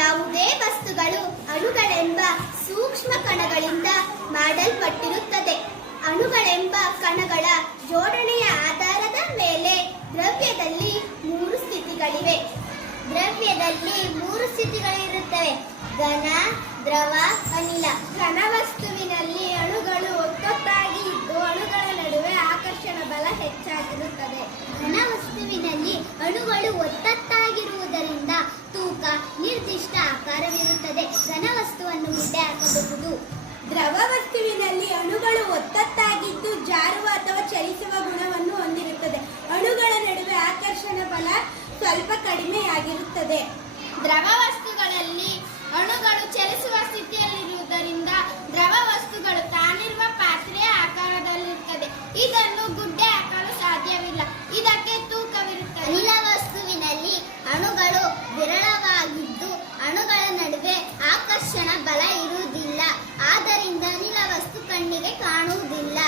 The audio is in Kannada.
ಯಾವುದೇ ವಸ್ತುಗಳು ಅಣುಗಳೆಂಬ ಸೂಕ್ಷ್ಮ ಕಣಗಳಿಂದ ಮಾಡಲ್ಪಟ್ಟಿರುತ್ತದೆ. ಅಣುಗಳೆಂಬ ಕಣಗಳ ಜೋಡಣೆಯ ಆಧಾರದ ಮೇಲೆ ದ್ರವ್ಯದಲ್ಲಿ 3 ಸ್ಥಿತಿಗಳಿವೆ. ದ್ರವ್ಯದಲ್ಲಿ 3 ಸ್ಥಿತಿಗಳಿರುತ್ತವೆ: ಘನ, ದ್ರವ, ಅನಿಲ. ಘನವಸ್ತುವಿನಲ್ಲಿ ಅಣುಗಳು ಒತ್ತೊತ್ತಾಗಿ ಇದ್ದು ಅಣುಗಳ ನಡುವೆ ಆಕರ್ಷಣ ಬಲ ಹೆಚ್ಚಾಗಿರುತ್ತದೆ. ಘನವಸ್ತುವಿನಲ್ಲಿ ಅಣುಗಳು ಒತ್ತೊತ್ತಾಗಿರುವುದರಿಂದ ತೂಕ, ನಿರ್ದಿಷ್ಟ ಆಕಾರವಿರುತ್ತದೆ. ಘನವಸ್ತುವನ್ನು ಮುದ್ದೆ ಹಾಕಬಹುದು. ದ್ರವ ವಸ್ತುವಿನಲ್ಲಿ ಅಣುಗಳು ಒತ್ತೊತ್ತಾಗಿದ್ದು ಜಾರುವ ಅಥವಾ ಚಲಿಸುವ ಗುಣವನ್ನು ಹೊಂದಿರುತ್ತದೆ. ಅಣುಗಳ ನಡುವೆ ಆಕರ್ಷಣ ಬಲ ಸ್ವಲ್ಪ ಕಡಿಮೆಯಾಗಿರುತ್ತದೆ. ದ್ರವ ವಸ್ತುಗಳಲ್ಲಿ ಅಣುಗಳು ಚಲಿಸುವ ಸ್ಥಿತಿಯಲ್ಲಿರುವುದರಿಂದ ದ್ರವ ವಸ್ತುಗಳು ತಾನಿರುವ ಪಾತ್ರೆಯ ಆಕಾರದಲ್ಲಿರುತ್ತದೆ. ಇದನ್ನು ಗುಡ್ಡೆ ಹಾಕಲು ಸಾಧ್ಯವಿಲ್ಲ. ಇದಕ್ಕೆ ತೂಕವಿರುತ್ತದೆ. ಅನಿಲ ವಸ್ತುವಿನಲ್ಲಿ ಅಣುಗಳು ವಿರಳವಾಗಿದ್ದು ಅಣುಗಳ ನಡುವೆ ಆಕರ್ಷಣ ಬಲ ಇರುವುದಿಲ್ಲ. ಆದ್ದರಿಂದ ಅನಿಲ ವಸ್ತು ಕಣ್ಣಿಗೆ ಕಾಣುವುದಿಲ್ಲ.